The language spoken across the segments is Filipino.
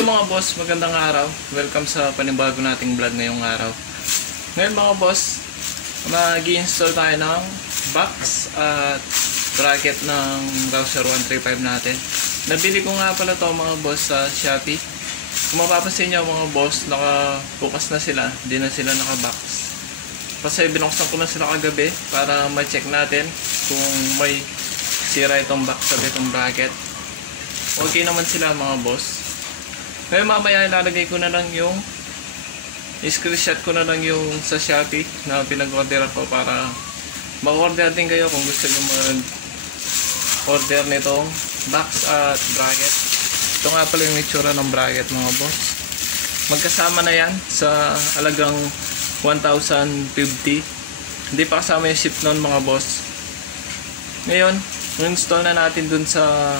Hello mga boss, magandang araw. Welcome sa panibago nating vlog ngayong araw. Ngayon mga boss, mag-i-install tayo ng box at bracket ng Rouser 135 natin. Nabili ko nga pala to mga boss sa Shopee. Kung mapapansin nyo mga boss, nakabukas na sila, hindi na sila naka-box. Kasi binuksan ko na sila kagabi para ma-check natin kung may sira itong box at itong bracket. Okay naman sila mga boss. Ngayon mamaya ilalagay ko na lang yung screenshot ko na lang yung sa Shopee na pinag-orderan ko para mag-order din kayo kung gusto nyo mag-order nitong box at bracket. Ito nga pala yung itsura ng bracket mga boss. Magkasama na yan sa alagang 1,050. Hindi pa kasama yung ship nun mga boss. Ngayon, install na natin dun sa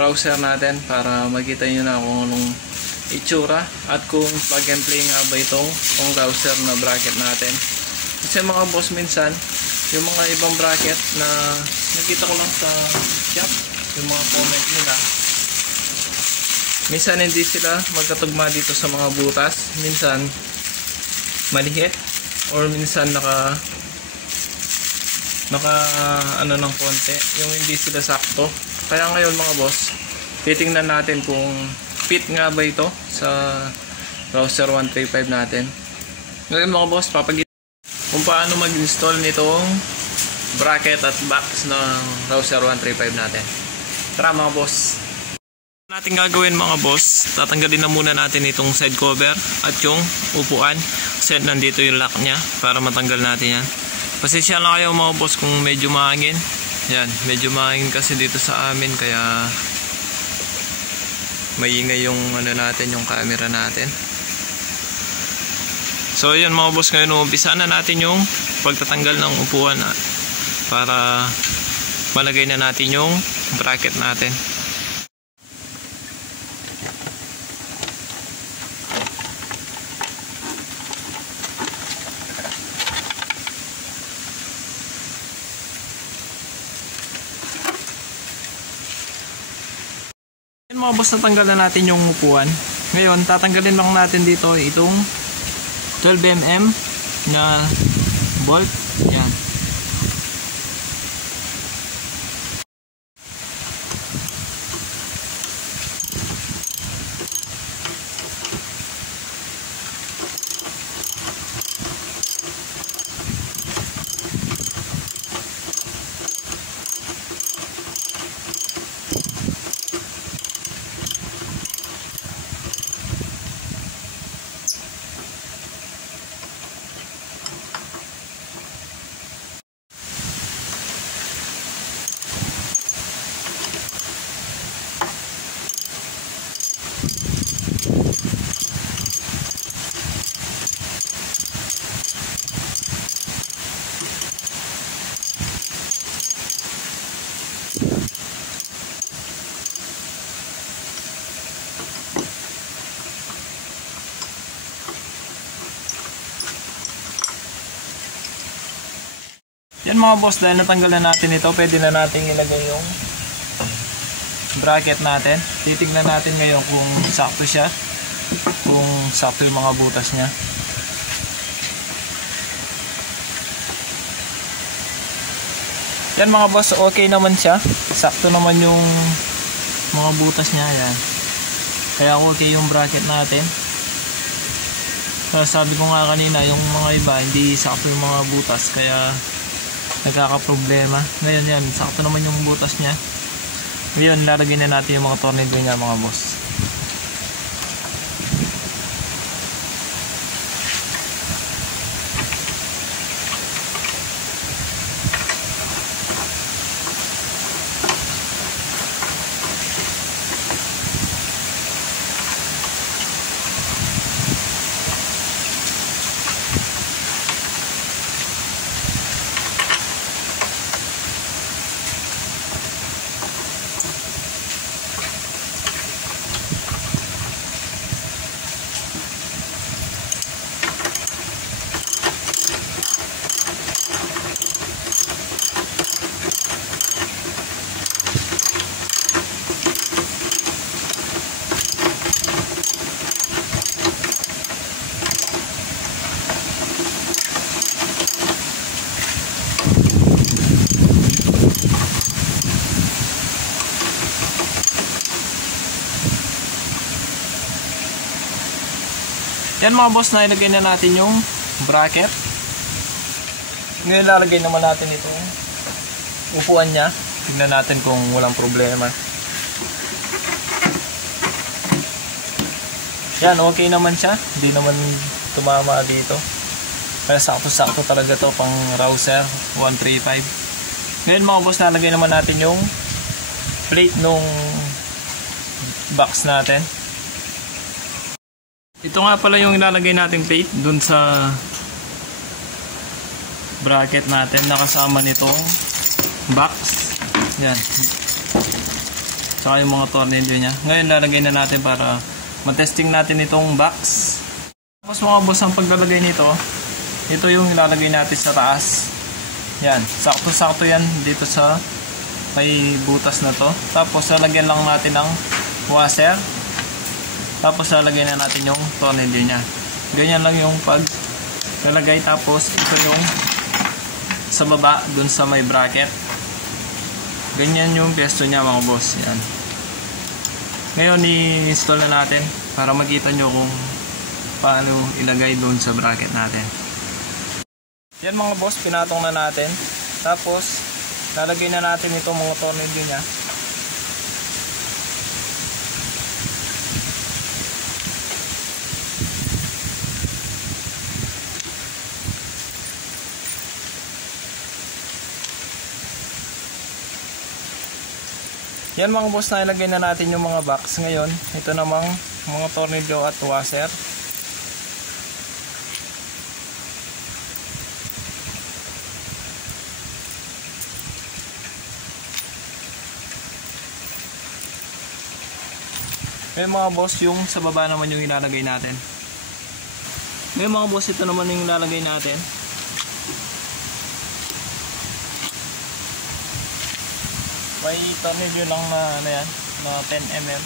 Rouser natin para makita nyo na kung anong itsura at kung plug and play nga ba itong Rouser na bracket natin. Kasi mga boss, minsan yung mga ibang bracket na nakita ko lang sa shop, yung mga comment nila, minsan hindi sila magkatugma dito sa mga butas, minsan maliit or minsan naka ano ng konti, yung hindi sila sakto. Kaya ngayon mga boss, titingnan natin kung fit nga ba ito sa Rouser 135 natin. Ngayon mga boss, papagit kung paano mag-install nitong bracket at box ng Rouser 135 natin. Tara mga boss. Natin gagawin mga boss, tatanggalin na muna natin itong side cover at yung upuan kasi nandito yung lock nya para matanggal natin yan. Pasensya lang kayo mga boss kung medyo mahangin. Yan, medyo mahangin kasi dito sa amin kaya maingay yung ano natin, yung camera natin. So yun mga boss, ngayon umpisa na natin yung pagtatanggal ng upuan para malagay na natin yung bracket natin. Mga boss, natanggal na natin yung upuan. Ngayon tatanggalin lang natin dito itong 12mm na bolt. Yan. Yan mga boss, dahil natanggal na natin ito, pwede na natin ilagay yung bracket natin. Titignan natin ngayon kung sakto siya, kung sakto yung mga butas niya. Yan mga boss, okay naman siya. Sakto naman yung mga butas niya. Yan. Kaya okay yung bracket natin. Sabi ko nga kanina, yung mga iba hindi sakto yung mga butas, kaya nagkakaproblema. Ngayon yan, sakto naman yung butas niya. Ngayon, lalagyan na natin yung mga tornilyo niya mga boss. Yan mga boss, na ilagay na natin yung bracket. Ngayon lalagay naman natin itong upuan niya. Tignan natin kung walang problema. Yan, okay naman siya. Hindi naman tumama dito. Kaya sakto-sakto talaga to pang Rouser 135. Ngayon mga boss, lalagay naman natin yung plate nung box natin. Ito nga pala yung ilalagay nating plate dun sa bracket natin, nakasama nitong box. Yan. Saka yung mga tornilyo nya. Ngayon lalagay na natin para matesting natin itong box. Tapos mga boss, ang paglalagay nito, ito yung ilalagay natin sa taas. Yan, sakto-sakto yan dito sa may butas na to. Tapos lalagyan lang natin ng washer. Tapos lalagay na natin yung tornilyo nya. Ganyan lang yung paglalagay. Tapos ito yung sa baba dun sa may bracket. Ganyan yung pwesto nya mga boss. Yan. Ngayon i-install na natin para makita nyo kung paano ilagay dun sa bracket natin. Yan mga boss, pinatong na natin. Tapos lalagay na natin itong mga tornilyo nya. Yan mga boss, na ilagay na natin yung mga box. Ngayon, ito namang mga tornilyo at washer. Ngayon mga boss, yung sa baba naman yung ilalagay natin. Ngayon mga boss, ito naman yung ilalagay natin. May tornilyo lang na yan, na 10mm.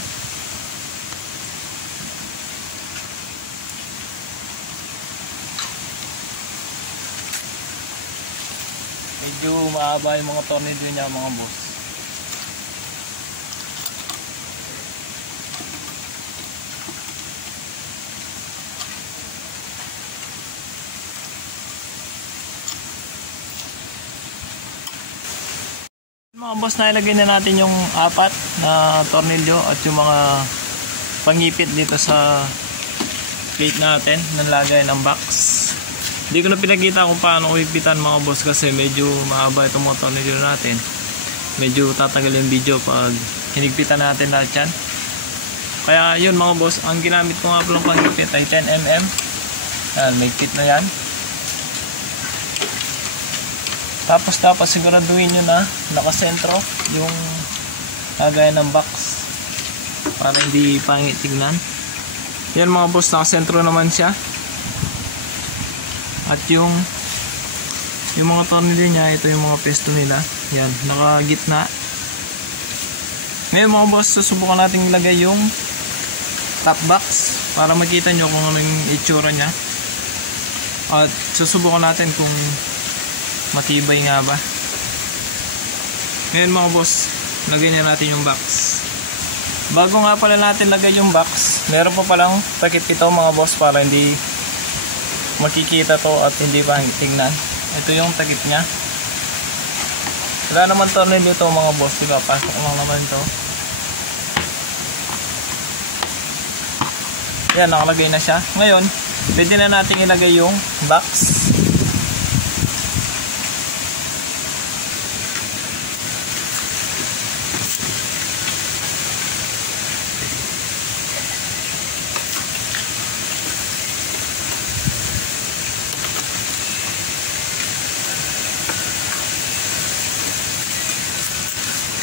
Medyo mahaba yung mga tornilyo niya mga boss. Mga boss, na ilagay na natin yung 4 na tornilyo at yung mga pangipit dito sa plate natin ng lagay ng box. Hindi ko na pinakita kung paano ko ipitan mga boss kasi medyo mahaba itong mga tornilyo natin. Medyo tatagal yung video pag hinigpitan natin lahat yan. Kaya yun mga boss, ang ginamit ko nga palang pangipit ay 10mm. Yan, may fit na yan. Tapos dapat siguraduhin nyo na nakasentro yung lagay ng box para hindi pangit tignan. Yan mga boss, nakasentro naman siya. At yung mga tornilyo niya, ito yung mga pesto nila. Yan, nakagitna. Ngayon mga boss, susubukan natin ilagay yung top box para makita nyo kung ano yung itsura niya. At susubukan natin kung matibay nga ba. Ngayon mga boss, lagay na natin yung box. Bago nga pala natin lagay yung box, meron pa palang takip ito mga boss para hindi makikita to at hindi pa tingnan. Ito yung takip nya. Wala naman tornilyo ito mga boss, diba? Pasok lang naman ito. Yan, nakalagay na siya. Ngayon, pwede na natin ilagay yung box.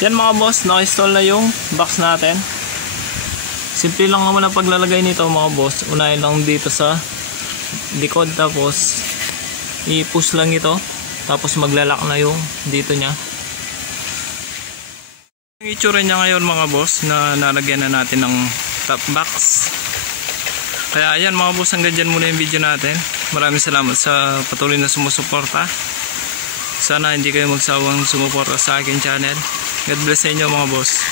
Yan mga boss, naka-install na yung box natin. Simple lang naman ang paglalagay nito mga boss. Unahin lang dito sa likod, tapos i-push lang ito, tapos maglalak na yung dito nya. Yung itsura nya ngayon mga boss, na nalagyan na natin ng top box. Kaya ayan mga boss, hanggang dyan muna yung video natin. Maraming salamat sa patuloy na sumusuporta. Sana hindi kayo magsawang sumuporta sa akin channel. God bless sa inyo mga boss.